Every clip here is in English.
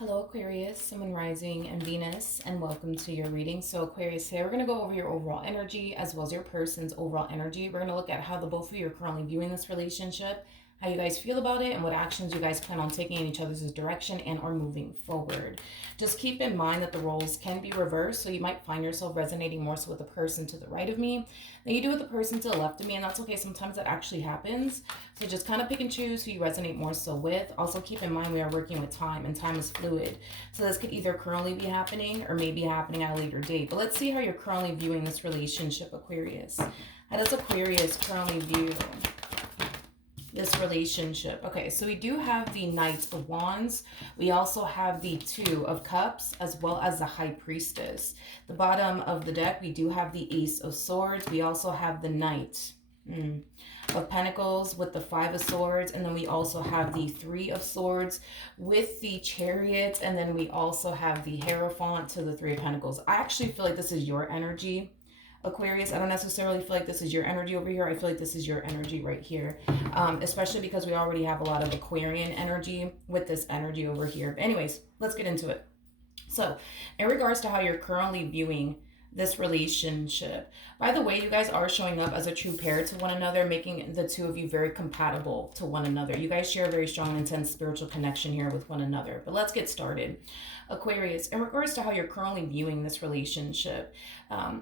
Hello Aquarius, Sun, Moon, Rising, and Venus, and welcome to your reading. So Aquarius, today we're going to go over your overall energy as well as your person's overall energy. We're going to look at how the both of you are currently viewing this relationship, how you guys feel about it, and what actions you guys plan on taking in each other's direction and are moving forward. Just keep in mind that the roles can be reversed, so you might find yourself resonating more so with the person to the right of me than you do with the person to the left of me, and that's okay. Sometimes that actually happens. So just kind of pick and choose who you resonate more so with. Also keep in mind we are working with time, and time is fluid. So this could either currently be happening or maybe happening at a later date. But let's see how you're currently viewing this relationship, Aquarius. How does Aquarius currently view this relationship? Okay, so we do have the Knight of Wands. We also have the Two of Cups as well as the High Priestess. The bottom of the deck, we do have the Ace of Swords. We also have the Knight of Pentacles with the Five of Swords, and then we also have the Three of Swords with the Chariot, and then we also have the Hierophant to the Three of Pentacles. I actually feel like this is your energy, Aquarius. I don't necessarily feel like this is your energy over here. I feel like this is your energy right here, especially because we already have a lot of Aquarian energy with this energy over here. But anyways, let's get into it. So in regards to how you're currently viewing this relationship, by the way, you guys are showing up as a true pair to one another, making the two of you very compatible to one another. You guys share a very strong, intense spiritual connection here with one another. But let's get started. Aquarius, in regards to how you're currently viewing this relationship,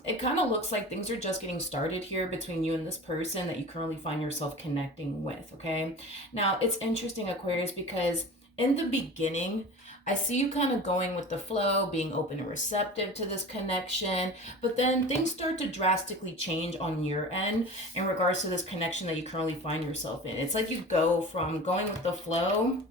it kind of looks like things are just getting started here between you and this person that you currently find yourself connecting with, okay? Now, it's interesting, Aquarius, because in the beginning, I see you kind of going with the flow, being open and receptive to this connection, but then things start to drastically change on your end in regards to this connection that you currently find yourself in. It's like you go from going with the flow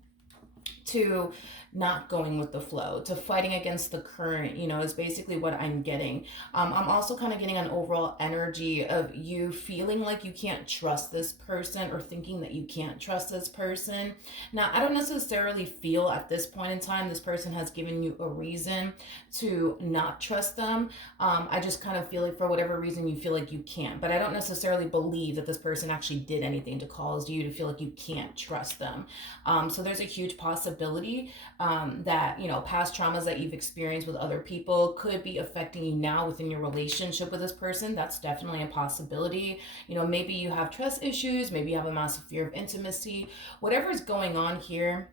to not going with the flow, to fighting against the current, is basically what I'm getting. I'm also kind of getting an overall energy of you feeling like you can't trust this person or thinking that you can't trust this person. Now, I don't necessarily feel at this point in time this person has given you a reason to not trust them. I just kind of feel like for whatever reason you feel like you can't, but I don't necessarily believe that this person actually did anything to cause you to feel like you can't trust them. So there's a huge possibility that, past traumas that you've experienced with other people could be affecting you now within your relationship with this person. That's definitely a possibility. Maybe you have trust issues, maybe you have a massive fear of intimacy, whatever's going on here.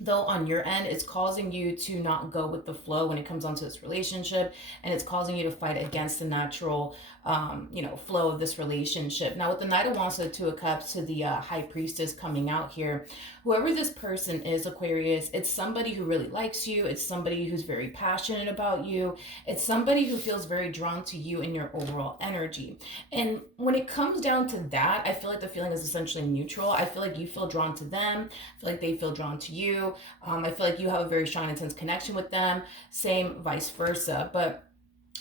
Though on your end, it's causing you to not go with the flow when it comes onto this relationship, and it's causing you to fight against the natural flow of this relationship. Now with the Knight of Wands to the Two of Cups to the High Priestess coming out here, whoever this person is, Aquarius, it's somebody who really likes you. It's somebody who's very passionate about you. It's somebody who feels very drawn to you and your overall energy. And when it comes down to that, I feel like the feeling is essentially mutual. I feel like you feel drawn to them. I feel like they feel drawn to you. I feel like you have a very strong, intense connection with them. Same vice versa. But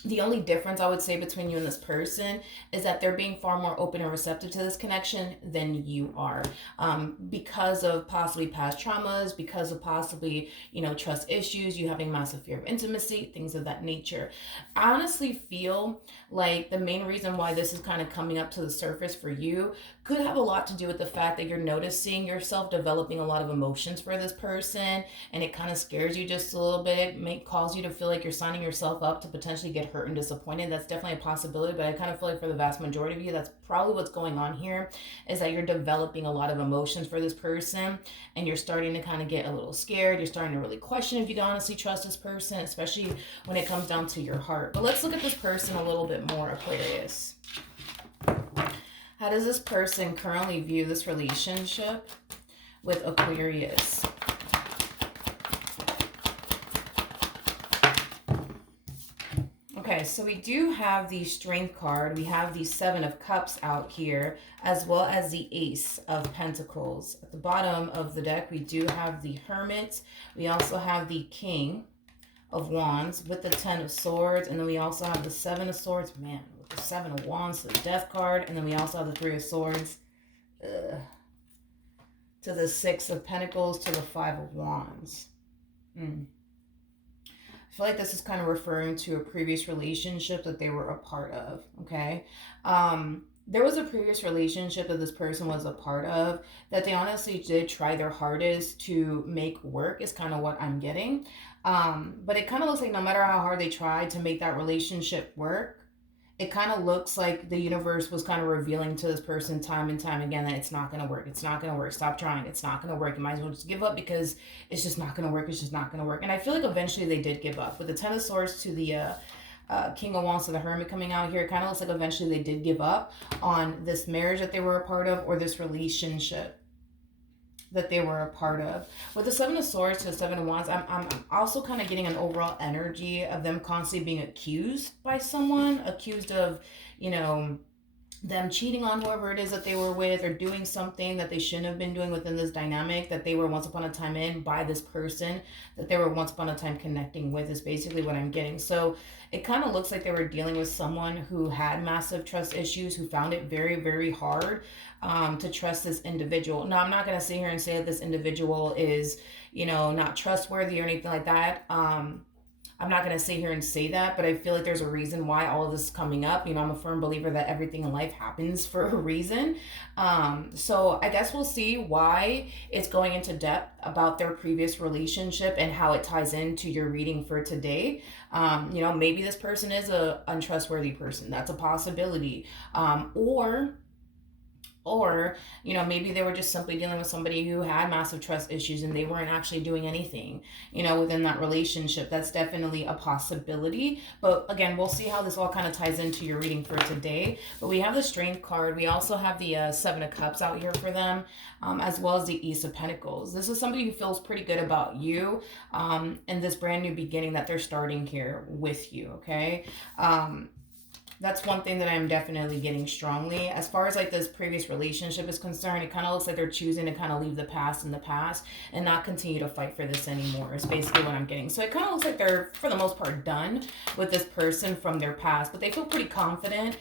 the only difference I would say between you and this person is that they're being far more open and receptive to this connection than you are, because of possibly past traumas, because of possibly, trust issues, you having massive fear of intimacy, things of that nature. I honestly feel like the main reason why this is kind of coming up to the surface for you could have a lot to do with the fact that you're noticing yourself developing a lot of emotions for this person, and it kind of scares you just a little bit, may cause you to feel like you're signing yourself up to potentially get hurt and disappointed. That's definitely a possibility, but I kind of feel like for the vast majority of you, that's probably what's going on here, is that you're developing a lot of emotions for this person, and you're starting to kind of get a little scared. You're starting to really question if you can honestly trust this person, especially when it comes down to your heart. But let's look at this person a little bit more, Aquarius. How does this person currently view this relationship with Aquarius? Okay, so we do have the Strength card. We have the Seven of Cups out here, as well as the Ace of Pentacles. At the bottom of the deck, we do have the Hermit. We also have the King of Wands with the Ten of Swords, and then we also have the Seven of Swords. Man, with the Seven of Wands, the Death card, and then we also have the Three of Swords to the Six of Pentacles to the Five of Wands. I feel like this is kind of referring to a previous relationship that they were a part of, okay? there was a previous relationship that this person was a part of that they honestly did try their hardest to make work, is kind of what I'm getting. But it kind of looks like no matter how hard they tried to make that relationship work, it kind of looks like the universe was kind of revealing to this person time and time again that it's not going to work. It's not going to work. Stop trying. It's not going to work. You might as well just give up because it's just not going to work. It's just not going to work. And I feel like eventually they did give up. With the Ten of Swords to the King of Wands to the Hermit coming out here, it kind of looks like eventually they did give up on this marriage that they were a part of, or this relationship that they were a part of. With the Seven of Swords to the Seven of Wands, I'm also kind of getting an overall energy of them constantly being accused by someone, accused of, you know, them cheating on whoever it is that they were with, or doing something that they shouldn't have been doing within this dynamic that they were once upon a time in, by this person that they were once upon a time connecting with, is basically what I'm getting. So it kind of looks like they were dealing with someone who had massive trust issues, who found it very, very hard to trust this individual. Now, I'm not going to sit here and say that this individual is, you know, not trustworthy or anything like that. I'm not going to sit here and say that, but I feel like there's a reason why all of this is coming up. You know, I'm a firm believer that everything in life happens for a reason. So I guess we'll see why it's going into depth about their previous relationship and how it ties into your reading for today. You know, maybe this person is a untrustworthy person. That's a possibility. Or, you know, maybe they were just simply dealing with somebody who had massive trust issues and they weren't actually doing anything, you know, within that relationship. That's definitely a possibility. But again, we'll see how this all kind of ties into your reading for today. But we have the Strength card. We also have the Seven of Cups out here for them, as well as the Ace of Pentacles. This is somebody who feels pretty good about you and this brand new beginning that they're starting here with you, okay? That's one thing that I'm definitely getting strongly. As far as like this previous relationship is concerned, it kind of looks like they're choosing to kind of leave the past in the past and not continue to fight for this anymore, is basically what I'm getting. So it kind of looks like they're, for the most part, done with this person from their past, but they feel pretty confident,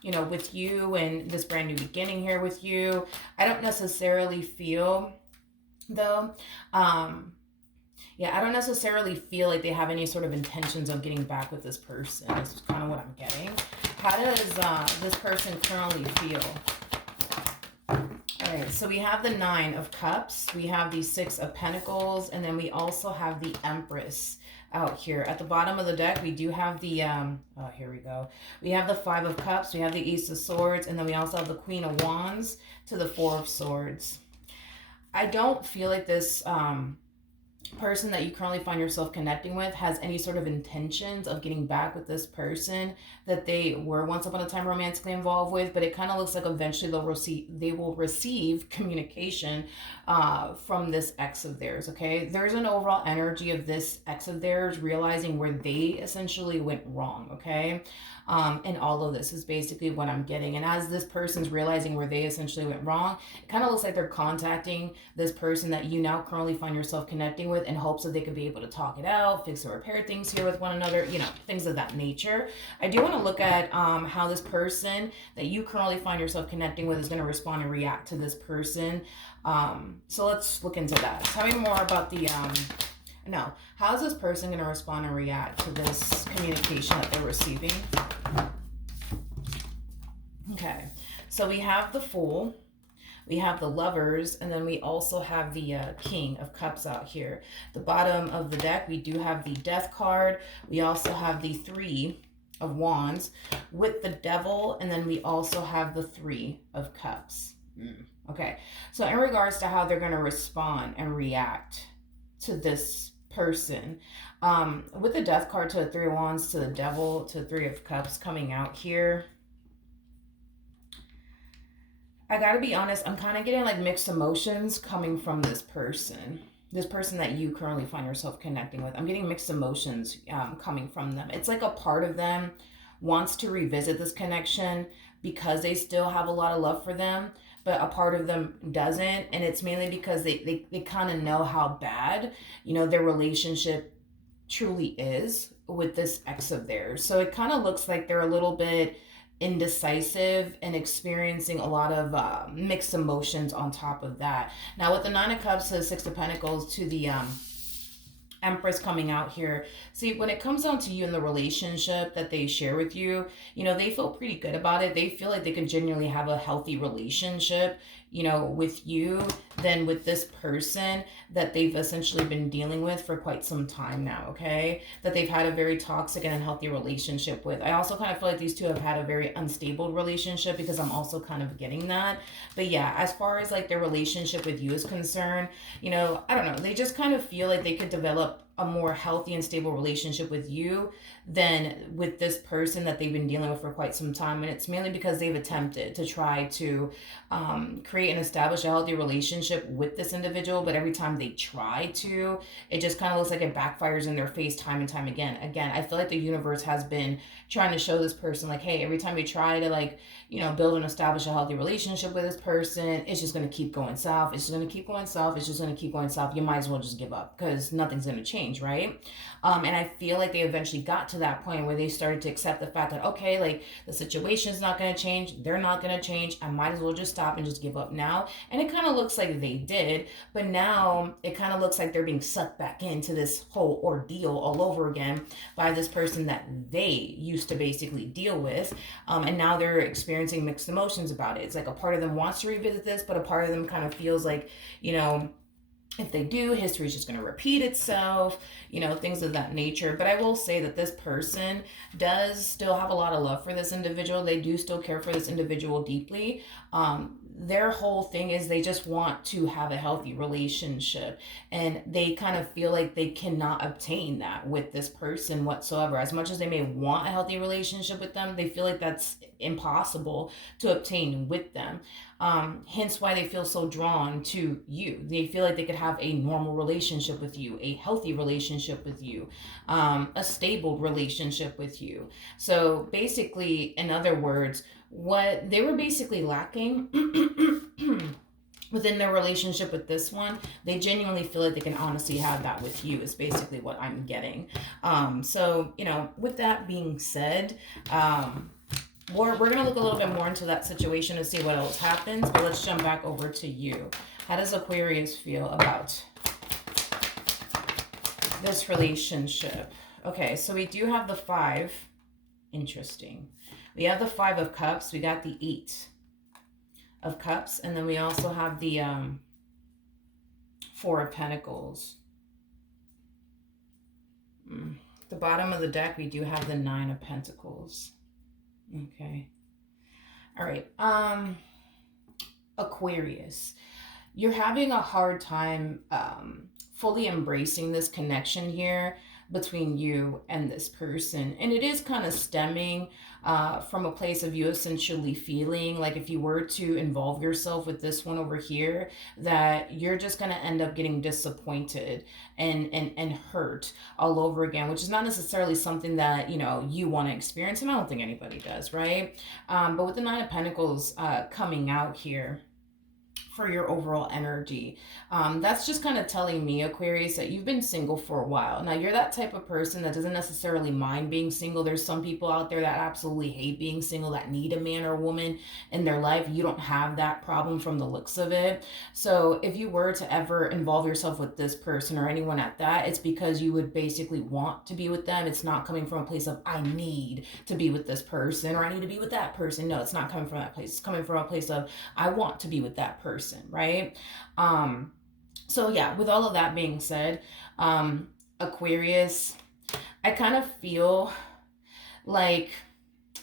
you know, with you and this brand new beginning here with you. I don't necessarily feel, though, yeah, I don't necessarily feel like they have any sort of intentions of getting back with this person. This is kind of what I'm getting. How does this person currently feel? All right, so we have the Nine of Cups. We have the Six of Pentacles. And then we also have the Empress out here. At the bottom of the deck, we do have the, oh, here we go. We have the Five of Cups. We have the Ace of Swords. And then we also have the Queen of Wands to the Four of Swords. I don't feel like this person that you currently find yourself connecting with has any sort of intentions of getting back with this person that they were once upon a time romantically involved with, but it kind of looks like eventually they will receive communication from this ex of theirs, okay? There's an overall energy of this ex of theirs realizing where they essentially went wrong, okay? And all of this is basically what I'm getting. And as this person's realizing where they essentially went wrong, it kind of looks like they're contacting this person that you now currently find yourself connecting with in hopes that they could be able to talk it out, fix or repair things here with one another, you know, things of that nature. I do want to look at how this person that you currently find yourself connecting with is going to respond and react to this person. So let's look into that. Tell me more about the... No. How is this person going to respond and react to this communication that they're receiving? Okay. So we have the Fool. We have the Lovers. And then we also have the King of Cups out here. The bottom of the deck, we do have the Death card. We also have the Three of Wands with the Devil. And then we also have the Three of Cups. Okay. So in regards to how they're going to respond and react to this person, with the Death card to the Three of Wands to the Devil to the Three of Cups coming out here, I gotta be honest, I'm kind of getting like mixed emotions coming from this person that you currently find yourself connecting with. I'm getting mixed emotions coming from them. It's like a part of them wants to revisit this connection because they still have a lot of love for them, but a part of them doesn't. And it's mainly because they kind of know how bad, you know, their relationship truly is with this ex of theirs. So it kind of looks like they're a little bit indecisive and experiencing a lot of mixed emotions on top of that. Now with the Nine of Cups to the Six of Pentacles to the Empress coming out here. See, when it comes down to you and the relationship that they share with you, they feel pretty good about it. They feel like they can genuinely have a healthy relationship, with you than with this person that they've essentially been dealing with for quite some time now, okay? That they've had a very toxic and unhealthy relationship with. I also kind of feel like these two have had a very unstable relationship, because I'm also kind of getting that. But yeah, as far as like their relationship with you is concerned, I don't know, they just kind of feel like they could develop a more healthy and stable relationship with you than with this person that they've been dealing with for quite some time. And it's mainly because they've attempted to try to create and establish a healthy relationship with this individual, but every time they try to, it just kind of looks like it backfires in their face time and time again. I feel like the universe has been trying to show this person, like, hey, every time you try to, like, build and establish a healthy relationship with this person, it's just going to keep going south. It's just going to keep going south. It's just going to keep going south. You might as well just give up, because nothing's going to change, right? And I feel like they eventually got to that point where they started to accept the fact that, okay, like, the situation's not going to change. They're not going to change. I might as well just stop and just give up now. And it kind of looks like they did, but now it kind of looks like they're being sucked back into this whole ordeal all over again by this person that they used to basically deal with. And now they're experiencing mixed emotions about it. It's like a part of them wants to revisit this, but a part of them kind of feels like, if they do, history is just going to repeat itself, things of that nature. But I will say that this person does still have a lot of love for this individual. They do still care for this individual deeply. Their whole thing is they just want to have a healthy relationship, and they kind of feel like they cannot obtain that with this person whatsoever. As much as they may want a healthy relationship with them, they feel like that's impossible to obtain with them. Hence why they feel so drawn to you. They feel like they could have a normal relationship with you, a healthy relationship with you, a stable relationship with you. So basically, in other words, what they were basically lacking within their relationship with this one, they genuinely feel like they can honestly have that with you, is basically what I'm getting. So, with that being said, we're going to look a little bit more into that situation to see what else happens, but let's jump back over to you. How does Aquarius feel about this relationship? Okay, so we do have the 5. Interesting. We have the 5 of Cups. We got the 8 of Cups. And then we also have the 4 of Pentacles. The bottom of the deck, we do have the 9 of Pentacles. Okay. All right. Aquarius, you're having a hard time fully embracing this connection here between you and this person. And it is kind of stemming from a place of you essentially feeling like if you were to involve yourself with this one over here, that you're just going to end up getting disappointed and hurt all over again, which is not necessarily something that, you want to experience. And I don't think anybody does, right? But with the 9 of Pentacles coming out here, for your overall energy. That's just kind of telling me, Aquarius, that you've been single for a while. Now, you're that type of person that doesn't necessarily mind being single. There's some people out there that absolutely hate being single, that need a man or woman in their life. You don't have that problem from the looks of it. So if you were to ever involve yourself with this person or anyone at that, it's because you would basically want to be with them. It's not coming from a place of, I need to be with this person or I need to be with that person. No, it's not coming from that place. It's coming from a place of, I want to be with that person, right? So yeah, with all of that being said, Aquarius, I kind of feel like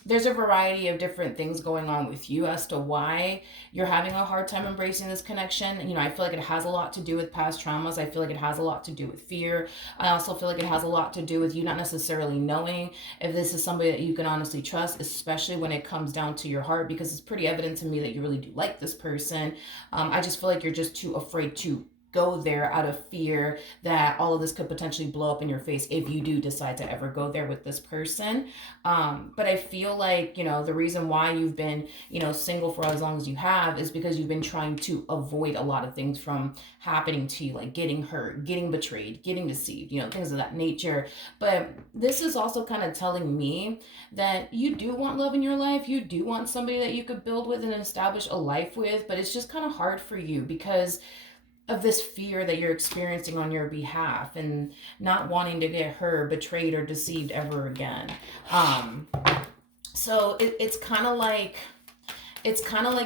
there's a variety of different things going on with you as to why you're having a hard time embracing this connection. I feel like it has a lot to do with past traumas. I feel like it has a lot to do with fear. I also feel like it has a lot to do with you not necessarily knowing if this is somebody that you can honestly trust, especially when it comes down to your heart, because it's pretty evident to me that you really do like this person. I just feel like you're just too afraid to go there out of fear that all of this could potentially blow up in your face if you do decide to ever go there with this person. But I feel like, the reason why you've been, single for as long as you have is because you've been trying to avoid a lot of things from happening to you, like getting hurt, getting betrayed, getting deceived, things of that nature. But this is also kind of telling me that you do want love in your life. You do want somebody that you could build with and establish a life with, but it's just kind of hard for you because of this fear that you're experiencing on your behalf, and not wanting to get hurt, betrayed, or deceived ever again. Um, so it's kind of like,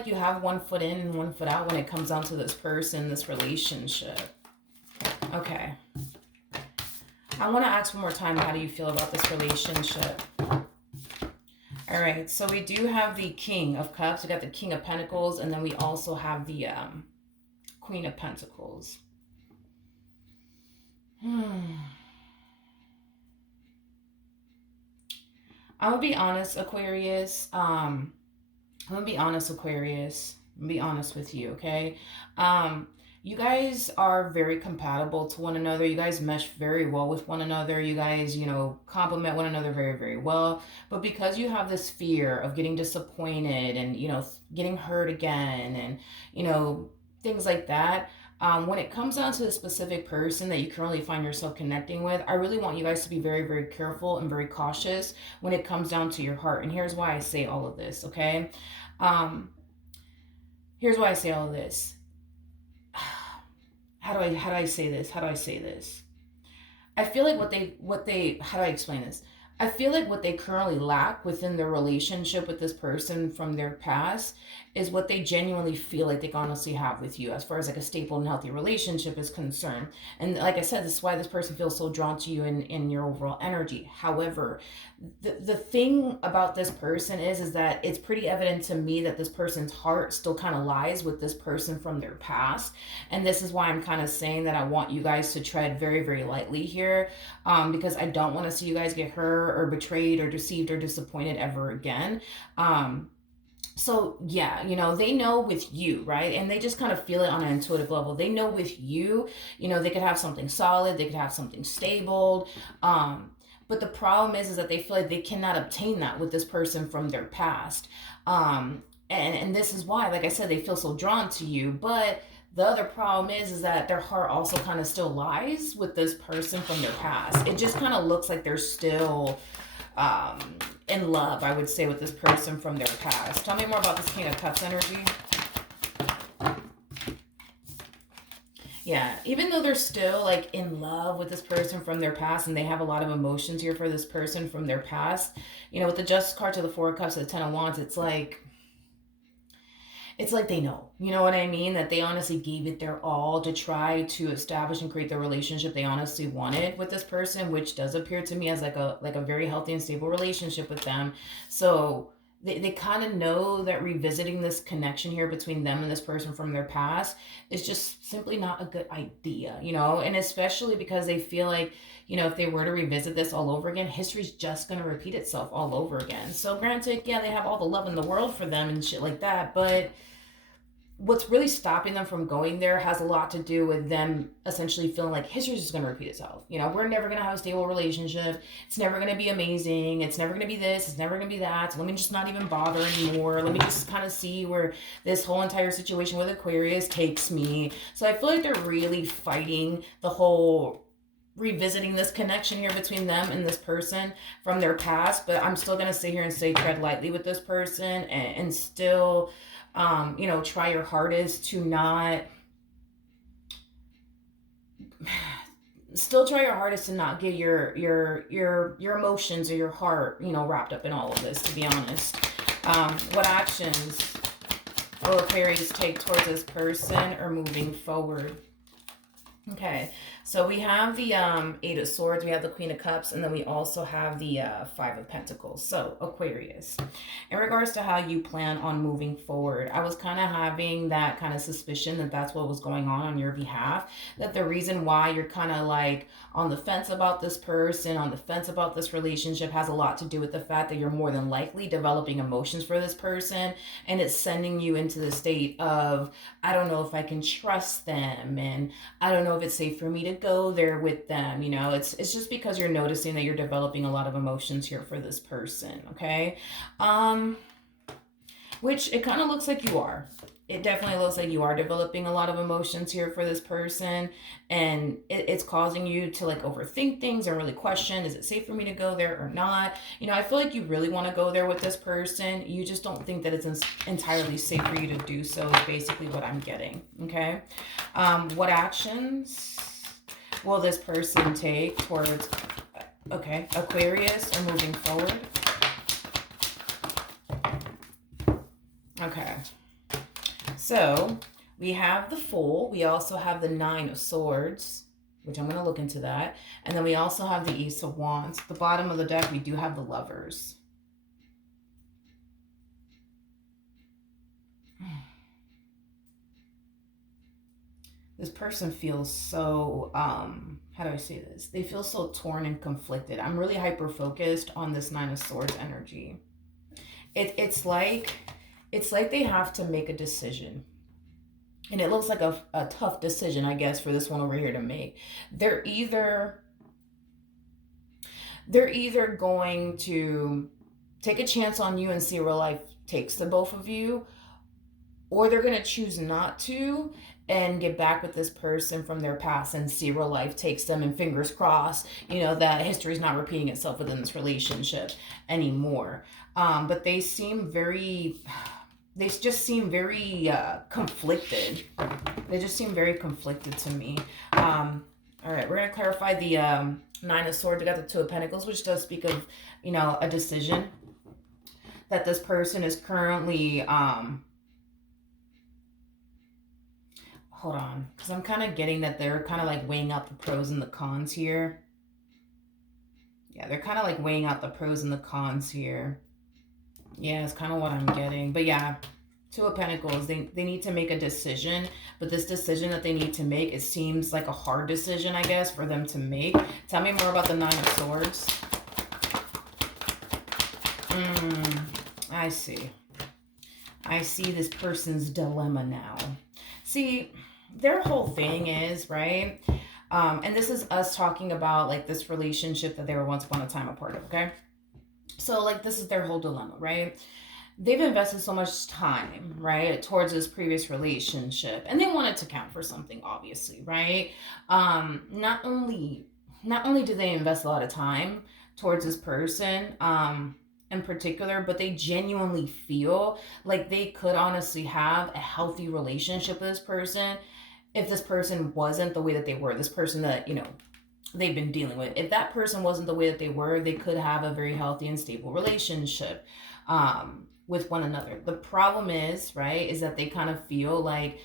you have one foot in and one foot out when it comes down to this person, this relationship. Okay. I want to ask one more time, how do you feel about this relationship? All right, so we do have the King of Cups. We got the King of Pentacles, and then we also have the Queen of Pentacles. I'm gonna be honest, Aquarius. I'm gonna be honest, Aquarius. I'm gonna be honest with you, okay? You guys are very compatible to one another. You guys mesh very well with one another. You guys, complement one another very, very well. But because you have this fear of getting disappointed and, getting hurt again and, things like that, when it comes down to the specific person that you currently find yourself connecting with, I really want you guys to be very, very careful and very cautious when it comes down to your heart. And here's why I say all of this, okay? Here's why I say all of this. How do I say this? I feel like how do I explain this? I feel like what they currently lack within their relationship with this person from their past is what they genuinely feel like they honestly have with you, as far as like a stable and healthy relationship is concerned. And like I said, this is why this person feels so drawn to you in your overall energy. However, the thing about this person is that it's pretty evident to me that this person's heart still kind of lies with this person from their past. And this is why I'm kind of saying that I want you guys to tread very, very lightly here, because I don't want to see you guys get hurt or betrayed or deceived or disappointed ever again. So yeah, they know with you, right? And they just kind of feel it on an intuitive level. They know with you, they could have something solid, they could have something stable. But the problem is that they feel like they cannot obtain that with this person from their past. And this is why, like I said, they feel so drawn to you. But the other problem is that their heart also kind of still lies with this person from their past. It just kind of looks like they're still in love, I would say, with this person from their past. Tell me more about this King of Cups energy. Yeah, even though they're still like in love with this person from their past, and they have a lot of emotions here for this person from their past, with the Justice card to the Four of Cups to the Ten of Wands, it's like they know, you know what I mean? That they honestly gave it their all to try to establish and create the relationship they honestly wanted with this person, which does appear to me as like a very healthy and stable relationship with them. So they kind of know that revisiting this connection here between them and this person from their past is just simply not a good idea, and especially because they feel like, if they were to revisit this all over again, history's just going to repeat itself all over again. So granted, yeah, they have all the love in the world for them and shit like that, but what's really stopping them from going there has a lot to do with them essentially feeling like history's just going to repeat itself. We're never going to have a stable relationship. It's never going to be amazing. It's never going to be this. It's never going to be that. So let me just not even bother anymore. Let me just kind of see where this whole entire situation with Aquarius takes me. So I feel like they're really fighting the whole revisiting this connection here between them and this person from their past. But I'm still going to sit here and say tread lightly with this person and still try your hardest to not get your emotions or your heart, wrapped up in all of this, to be honest. What actions will Aquarius take towards this person or moving forward? Okay, so we have the Eight of Swords, we have the Queen of Cups, and then we also have the Five of Pentacles. So, Aquarius, in regards to how you plan on moving forward, I was kind of having that kind of suspicion that that's what was going on your behalf, that the reason why you're kind of like on the fence about this person, on the fence about this relationship, has a lot to do with the fact that you're more than likely developing emotions for this person, and it's sending you into the state of, I don't know if I can trust them, and I don't know if it's safe for me to go there with them. It's just because you're noticing that you're developing a lot of emotions here for this person, okay? Which it kind of looks like you are. it definitely looks like you are developing a lot of emotions here for this person, and it's causing you to like overthink things and really question, is it safe for me to go there or not? I feel like you really want to go there with this person. You just don't think that it's entirely safe for you to do so, is basically what I'm getting. Okay. What actions will this person take towards, okay, Aquarius, or moving forward? Okay. So we have the Fool. We also have the Nine of Swords, which I'm going to look into that. And then we also have the Ace of Wands. At the bottom of the deck, we do have the Lovers. This person feels so, how do I say this? They feel so torn and conflicted. I'm really hyper-focused on this Nine of Swords energy. It's like they have to make a decision. And it looks like a tough decision, I guess, for this one over here to make. They're either going to take a chance on you and see where life takes the both of you, or they're going to choose not to and get back with this person from their past and see where life takes them, and fingers crossed, that history is not repeating itself within this relationship anymore. But they just seem very conflicted. They just seem very conflicted to me. All right, we're going to clarify the Nine of Swords. We got the Two of Pentacles, which does speak of, a decision that this person is currently, hold on, because I'm kind of getting that they're kind of like weighing out the pros and the cons here. Yeah, they're kind of like weighing out the pros and the cons here. Yeah, it's kind of what I'm getting. But yeah, Two of Pentacles, they need to make a decision, but this decision that they need to make, it seems like a hard decision, I guess, for them to make. Tell me more about the Nine of Swords. I see. I see this person's dilemma now. See, their whole thing is, right? And this is us talking about like this relationship that they were once upon a time a part of, okay? So like this is their whole dilemma, right? They've invested so much time, right, towards this previous relationship, and they want it to count for something, obviously, right? Not only do they invest a lot of time towards this person, in particular, but they genuinely feel like they could honestly have a healthy relationship with this person if this person wasn't the way that they were, this person that, they've been dealing with. If that person wasn't the way that they were, they could have a very healthy and stable relationship with one another. The problem is, right, is that they kind of feel like,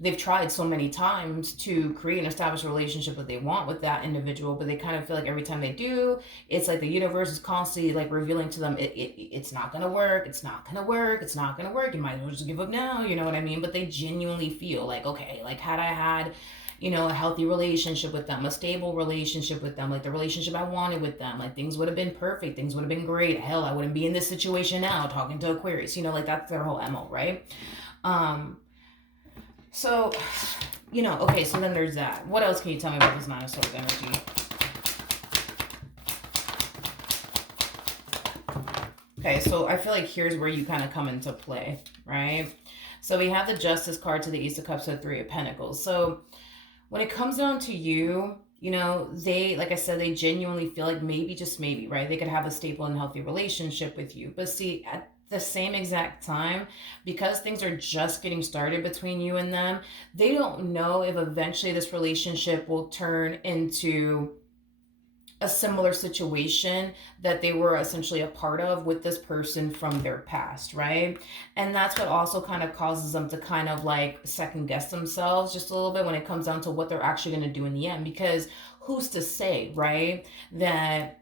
they've tried so many times to create and establish a relationship that they want with that individual, but they kind of feel like every time they do, it's like the universe is constantly like revealing to them, it's not going to work. It's not going to work. It's not going to work. You might as well just give up now. You know what I mean? But they genuinely feel like, okay, like had I had, a healthy relationship with them, a stable relationship with them, like the relationship I wanted with them, like things would have been perfect. Things would have been great. Hell, I wouldn't be in this situation now talking to Aquarius, like that's their whole MO, right? So, okay, so then there's that. What else can you tell me about this Nine of Swords energy? Okay, so I feel like here's where you kind of come into play, right? So we have the Justice card to the Ace of Cups to the Three of Pentacles. So when it comes down to you, they, like I said, they genuinely feel like maybe, just maybe, right? They could have a stable and healthy relationship with you. But see, at the same exact time, because things are just getting started between you and them, they don't know if eventually this relationship will turn into a similar situation that they were essentially a part of with this person from their past, right? And that's what also kind of causes them to kind of like second guess themselves just a little bit when it comes down to what they're actually going to do in the end. Because who's to say, right, that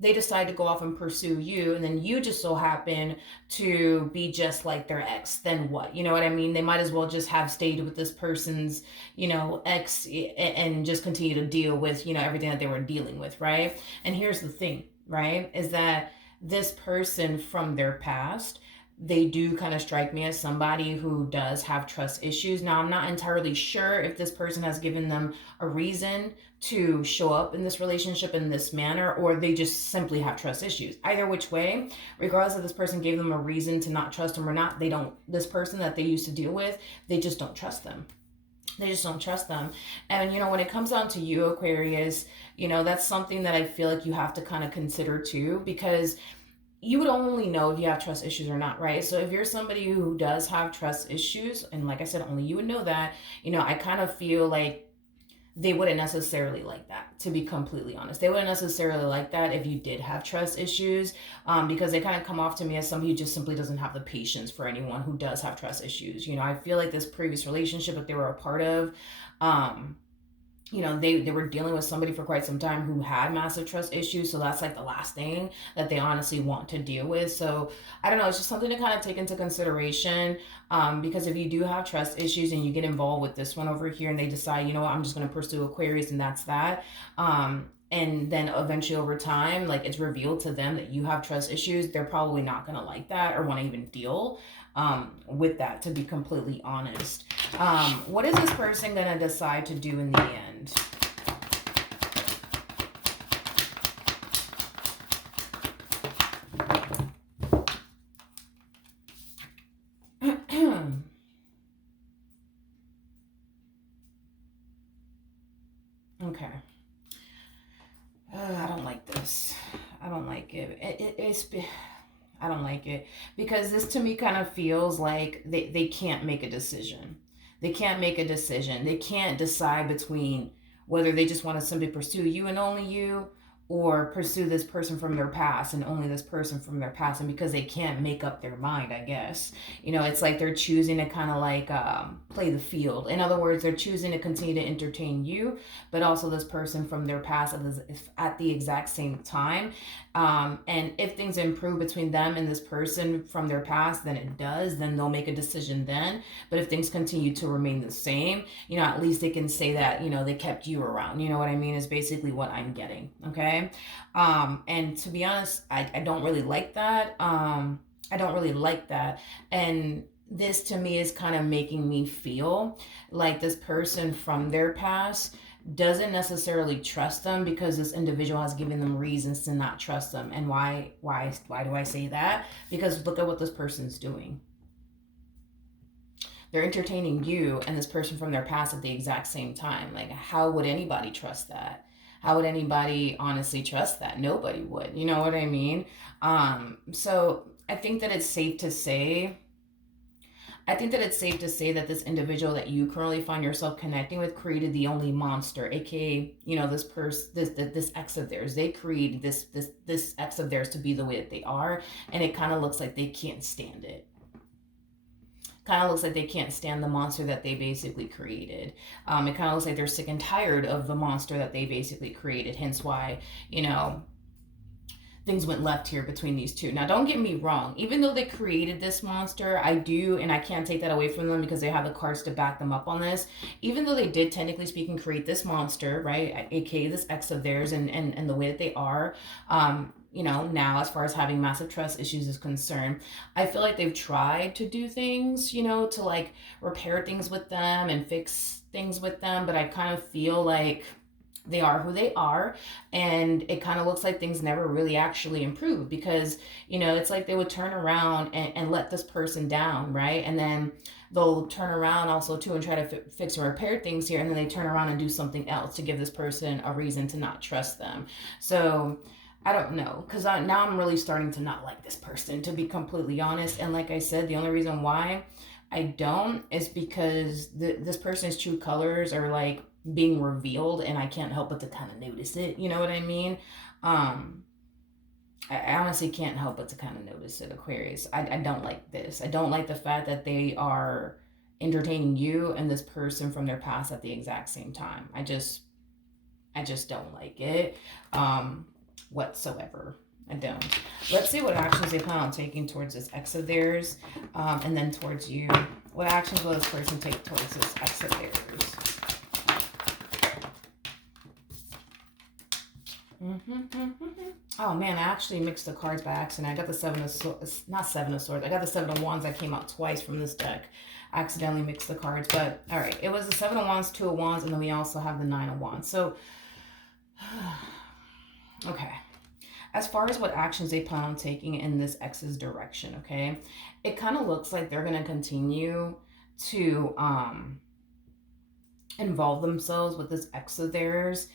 they decide to go off and pursue you, and then you just so happen to be just like their ex, then what? You know what I mean? They might as well just have stayed with this person's, ex, and just continue to deal with, everything that they were dealing with, right? And here's the thing, right, is that this person from their past, they do kind of strike me as somebody who does have trust issues. Now, I'm not entirely sure if this person has given them a reason to show up in this relationship in this manner, or they just simply have trust issues. Either which way, regardless if this person gave them a reason to not trust them or not, they don't, this person that they used to deal with, they just don't trust them. They just don't trust them. And, when it comes down to you, Aquarius, that's something that I feel like you have to kind of consider too, because you would only know if you have trust issues or not, right? So if you're somebody who does have trust issues, and like I said, only you would know that, I kind of feel like they wouldn't necessarily like that, to be completely honest. They wouldn't necessarily like that if you did have trust issues, because they kind of come off to me as somebody who just simply doesn't have the patience for anyone who does have trust issues. I feel like this previous relationship that they were a part of, they were dealing with somebody for quite some time who had massive trust issues. So that's like the last thing that they honestly want to deal with. So I don't know, it's just something to kind of take into consideration. Because if you do have trust issues and you get involved with this one over here and they decide, I'm just going to pursue Aquarius and that's that. And then eventually over time, like it's revealed to them that you have trust issues, they're probably not going to like that or want to even deal with that, to be completely honest. What is this person going to decide to do in the end? Okay. I don't like this. I don't like it. I don't like it because this to me kind of feels like they can't make a decision. They can't make a decision. They can't decide between whether they just want to simply pursue you and only you, or pursue this person from their past and only this person from their past. And because they can't make up their mind, I guess, it's like they're choosing to kind of like play the field. In other words, they're choosing to continue to entertain you, but also this person from their past at the exact same time. And if things improve between them and this person from their past, then it does, then they'll make a decision then. But if things continue to remain the same, at least they can say that, they kept you around. You know what I mean? Is basically what I'm getting. Okay. And to be honest, I don't really like that. I don't really like that. And this to me is kind of making me feel like this person from their past doesn't necessarily trust them because this individual has given them reasons to not trust them. And why do I say that? Because look at what this person's doing. They're entertaining you and this person from their past at the exact same time. Like, how would anybody trust that? How would anybody honestly trust that? Nobody would. You know what I mean? So I think that it's safe to say that this individual that you currently find yourself connecting with created the only monster, aka, this ex of theirs. They created this ex of theirs to be the way that they are, and it kind of looks like they can't stand it. Kind of looks like they can't stand the monster that they basically created. It kind of looks like they're sick and tired of the monster that they basically created. Hence why, things went left here between these two. Now, don't get me wrong. Even though they created this monster, I do, and I can't take that away from them because they have the cards to back them up on this. Even though they did, technically speaking, create this monster, right, aka this ex of theirs, and the way that they are, now as far as having massive trust issues is concerned, I feel like they've tried to do things, to like repair things with them and fix things with them, but I kind of feel like they are who they are, and it kind of looks like things never really actually improve because, it's like they would turn around and let this person down, right? And then they'll turn around also too and try to fix or repair things here, and then they turn around and do something else to give this person a reason to not trust them. So I don't know, because now I'm really starting to not like this person, to be completely honest. And like I said, the only reason why I don't is because this person's true colors are like being revealed, and I can't help but to kind of notice it. You know what I mean? I honestly can't help but to kind of notice it, Aquarius. I don't like this. I don't like the fact that they are entertaining you and this person from their past at the exact same time. I just don't like it whatsoever. I don't. Let's see what actions they plan on taking towards this ex of theirs, and then towards you. What actions will this person take towards this ex of theirs? Oh man, I actually mixed the cards by accident. I got the seven of swords, not seven of swords. I got the seven of wands that came out twice from this deck. I accidentally mixed the cards, but all right. It was the seven of wands, two of wands, and then we also have the nine of wands. So, okay. As far as what actions they plan on taking in this ex's direction, okay, it kind of looks like they're gonna continue to involve themselves with this ex of theirs,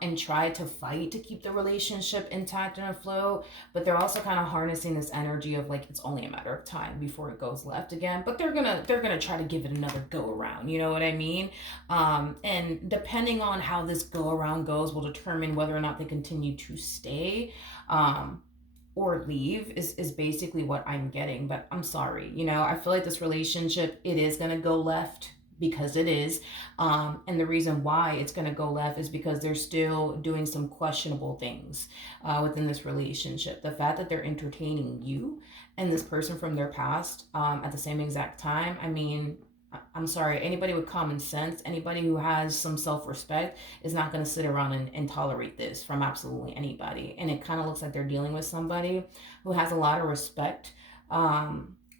and try to fight to keep the relationship intact and afloat, but they're also kind of harnessing this energy of like it's only a matter of time before it goes left again, but they're gonna try to give it another go around, you know what I mean? And depending on how this go around goes will determine whether or not they continue to stay, or leave is basically what I'm getting. But I'm sorry, you know, I feel like this relationship, it is gonna go left because it is, and the reason why it's going to go left is because they're still doing some questionable things within this relationship. The fact that they're entertaining you and this person from their past at the same exact time, I mean, I'm sorry, anybody with common sense, anybody who has some self-respect is not going to sit around and tolerate this from absolutely anybody. And it kind of looks like they're dealing with somebody who has a lot of respect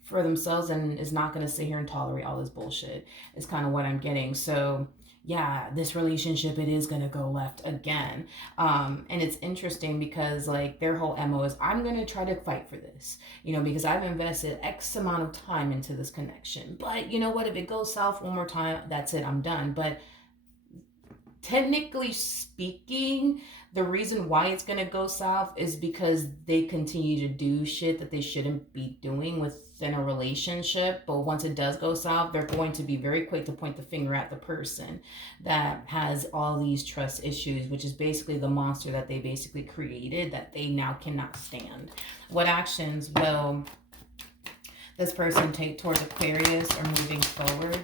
for themselves and is not going to sit here and tolerate all this bullshit, is kind of what I'm getting. So yeah, this relationship, it is going to go left again. And it's interesting because like their whole MO is I'm going to try to fight for this, you know, because I've invested X amount of time into this connection. But you know what, if it goes south one more time, that's it, I'm done. But technically speaking, the reason why it's going to go south is because they continue to do shit that they shouldn't be doing within a relationship. But once it does go south, they're going to be very quick to point the finger at the person that has all these trust issues, which is basically the monster that they basically created that they now cannot stand. What actions will this person take towards Aquarius or moving forward?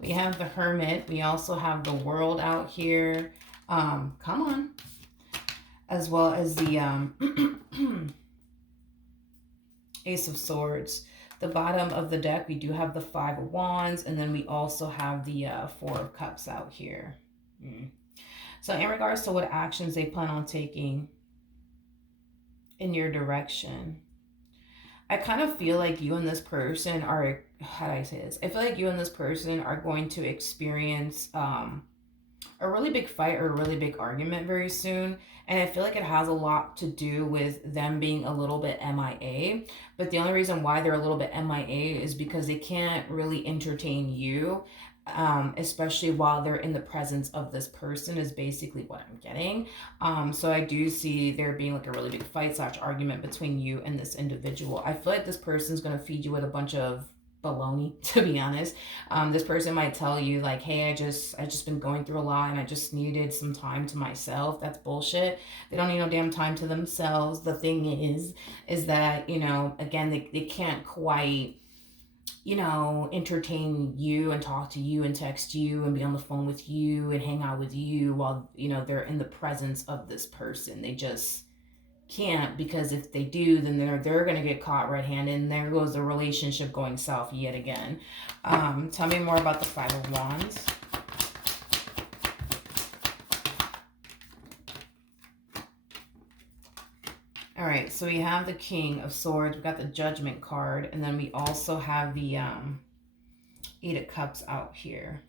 We have the Hermit. We also have the World out here. Come on. As well as the Ace of Swords. The bottom of the deck, we do have the Five of Wands. And then we also have the Four of Cups out here. So in regards to what actions they plan on taking in your direction, I kind of feel like you and this person are, how do I say this? I feel like you and this person are going to experience a really big fight or a really big argument very soon. And I feel like it has a lot to do with them being a little bit MIA. But the only reason why they're a little bit MIA is because they can't really entertain you, especially while they're in the presence of this person, is basically what I'm getting. So I do see there being like a really big fight / argument between you and this individual. I feel like this person's going to feed you with a bunch of baloney, to be honest. This person might tell you like, hey, I just been going through a lot and I just needed some time to myself. That's bullshit. They don't need no damn time to themselves. The thing is that, you know, again, they can't quite, you know, entertain you and talk to you and text you and be on the phone with you and hang out with you while, you know, they're in the presence of this person. They just can't, because if they do, then they're going to get caught red-handed, and there goes the relationship going south yet again. Tell me more about the Five of Wands. All right, so we have the King of Swords, we got the Judgment card, and then we also have the Eight of Cups out here.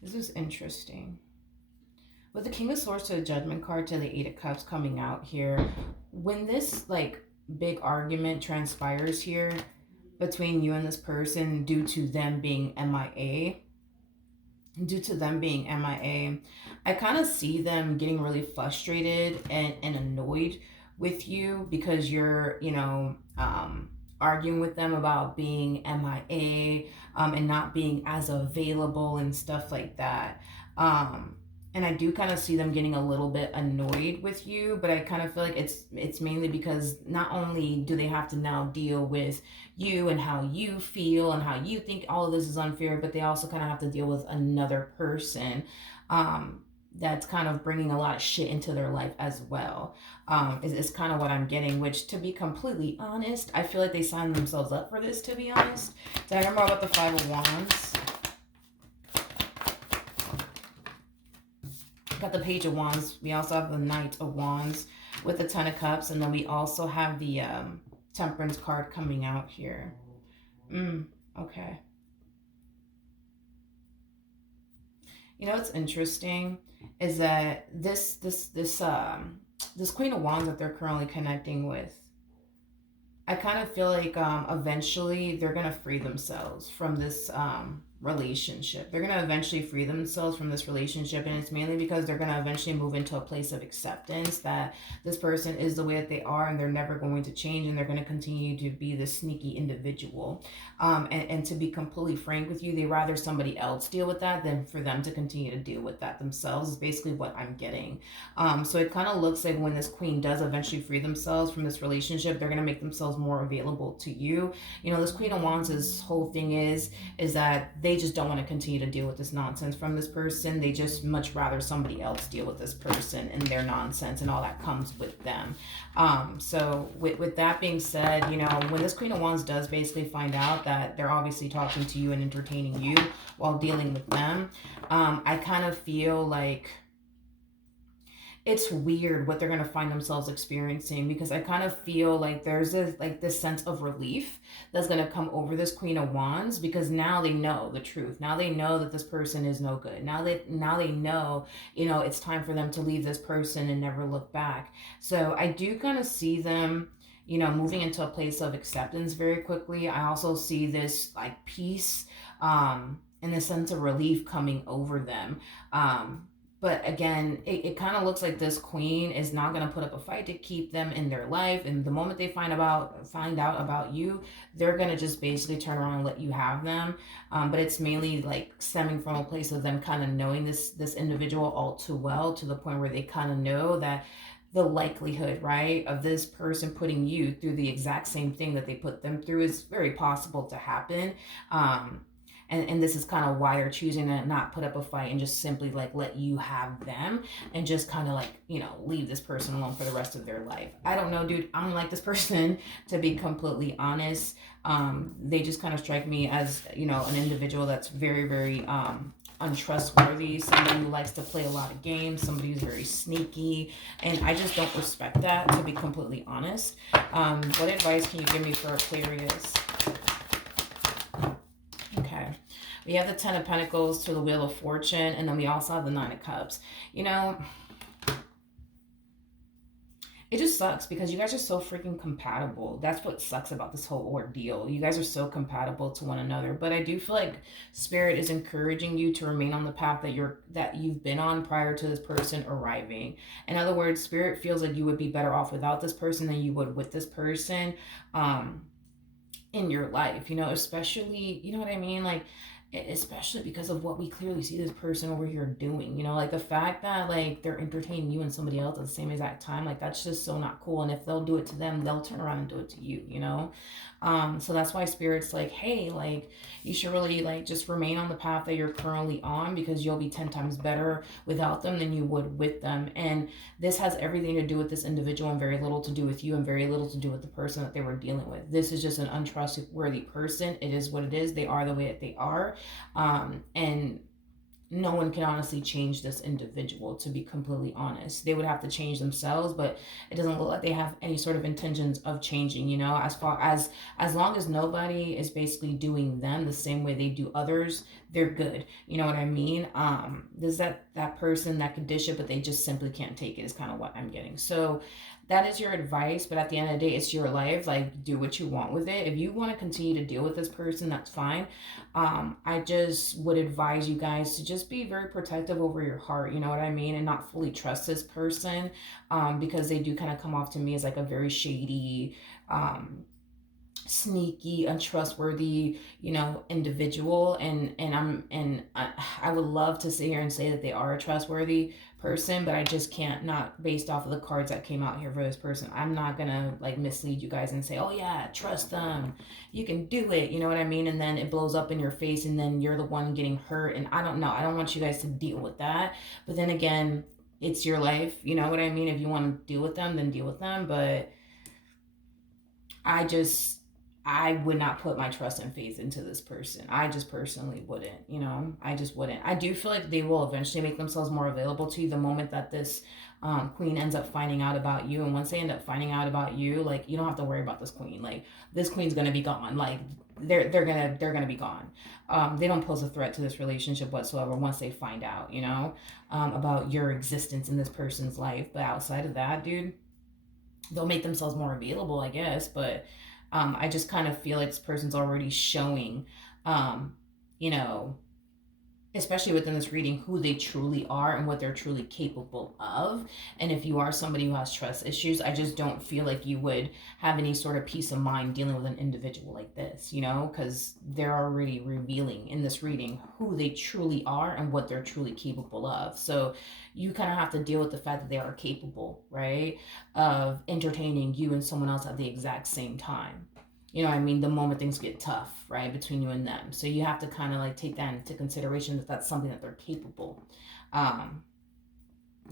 This is interesting. With the King of Swords to the Judgment card to the Eight of Cups coming out here, when this like big argument transpires here between you and this person due to them being MIA, I kind of see them getting really frustrated and annoyed with you because you're, you know, arguing with them about being MIA, and not being as available and stuff like that. And I do kind of see them getting a little bit annoyed with you, but I kind of feel like it's mainly because not only do they have to now deal with you and how you feel and how you think all of this is unfair, but they also kind of have to deal with another person that's kind of bringing a lot of shit into their life as well. Is kind of what I'm getting, which, to be completely honest, I feel like they signed themselves up for this, to be honest. So I remember about the Five of Wands. Got the Page of Wands. We also have the Knight of Wands with the Ten of Cups. And then we also have the Temperance card coming out here. Okay. You know what's interesting is that this Queen of Wands that they're currently connecting with, I kind of feel like eventually they're gonna free themselves from this relationship. They're gonna eventually free themselves from this relationship, and it's mainly because they're gonna eventually move into a place of acceptance that this person is the way that they are, and they're never going to change, and they're going to continue to be this sneaky individual. And to be completely frank with you, they rather somebody else deal with that than for them to continue to deal with that themselves. Is basically what I'm getting. So it kind of looks like when this queen does eventually free themselves from this relationship, they're going to make themselves more available to you. You know, this Queen of Wands' whole thing is that they just don't want to continue to deal with this nonsense from this person. They just much rather somebody else deal with this person and their nonsense and all that comes with them. So with that being said, you know, when this Queen of Wands does basically find out that they're obviously talking to you and entertaining you while dealing with them, I kind of feel like it's weird what they're going to find themselves experiencing, because I kind of feel like there's this sense of relief that's going to come over this Queen of Wands, because now they know the truth. Now they know that this person is no good. Now they know, you know, it's time for them to leave this person and never look back. So I do kind of see them, you know, moving into a place of acceptance very quickly. I also see this like peace and the sense of relief coming over them. But again, it kind of looks like this queen is not going to put up a fight to keep them in their life. And the moment they find out about you, they're going to just basically turn around and let you have them. But it's mainly like stemming from a place of them kind of knowing this individual all too well, to the point where they kind of know that the likelihood, right, of this person putting you through the exact same thing that they put them through is very possible to happen. And this is kind of why they're choosing to not put up a fight and just simply like let you have them and just kind of like, you know, leave this person alone for the rest of their life. I don't know, dude. I don't like this person, to be completely honest. They just kind of strike me as, you know, an individual that's very, very untrustworthy, somebody who likes to play a lot of games, somebody who's very sneaky, and I just don't respect that, to be completely honest. What advice can you give me for Aquarius? Okay, we have the Ten of Pentacles to the Wheel of Fortune, and then we also have the Nine of Cups. You know, it just sucks because you guys are so freaking compatible. That's what sucks about this whole ordeal. You guys are so compatible to one another. But I do feel like Spirit is encouraging you to remain on the path that you've been on prior to this person arriving. In other words, Spirit feels like you would be better off without this person than you would with this person. In your life, you know, especially, you know what I mean? Like, especially because of what we clearly see this person over here doing, you know, like the fact that like they're entertaining you and somebody else at the same exact time, like that's just so not cool. And if they'll do it to them, they'll turn around and do it to you, you know? So that's why Spirit's like, hey, like you should really like just remain on the path that you're currently on, because you'll be 10 times better without them than you would with them. And this has everything to do with this individual and very little to do with you and very little to do with the person that they were dealing with. This is just an untrustworthy person. It is what it is. They are the way that they are. And no one can honestly change this individual, to be completely honest. They would have to change themselves, but it doesn't look like they have any sort of intentions of changing, you know, as long as nobody is basically doing them the same way they do others, they're good. You know what I mean? There's that person that could dish it, but they just simply can't take it, is kind of what I'm getting. So that is your advice, but at the end of the day, it's your life. Like, do what you want with it. If you want to continue to deal with this person, that's fine. I just would advise you guys to just be very protective over your heart, you know what I mean? And not fully trust this person, because they do kind of come off to me as like a very shady, sneaky, untrustworthy, individual. I would love to sit here and say that they are a trustworthy person, but I just can't, not based off of the cards that came out here for this person. I'm not gonna like mislead you guys and say, oh yeah, trust them, you can do it, you know what I mean? And then it blows up in your face and then you're the one getting hurt. And I don't know, I don't want you guys to deal with that. But then again, it's your life, you know what I mean? If you want to deal with them, then deal with them. But I just, I would not put my trust and faith into this person. I just personally wouldn't, I just wouldn't. I do feel like they will eventually make themselves more available to you the moment that this queen ends up finding out about you. And once they end up finding out about you, like, you don't have to worry about this queen. Like, this queen's gonna be gone. Like, they're gonna be gone. They don't pose a threat to this relationship whatsoever once they find out, about your existence in this person's life. But outside of that, dude, they'll make themselves more available, I guess. But I just kind of feel like this person's already showing, um, you know, especially within this reading, who they truly are and what they're truly capable of. And if you are somebody who has trust issues, I just don't feel like you would have any sort of peace of mind dealing with an individual like this, because they're already revealing in this reading who they truly are and what they're truly capable of. So you kind of have to deal with the fact that they are capable, right, of entertaining you and someone else at the exact same time. You know what I mean? The moment things get tough, right, between you and them. So you have to kind of like take that into consideration, that that's something that they're capable, um,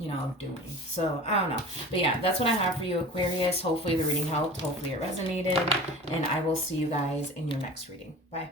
of doing. So I don't know. But yeah, that's what I have for you, Aquarius. Hopefully the reading helped. Hopefully it resonated. And I will see you guys in your next reading. Bye.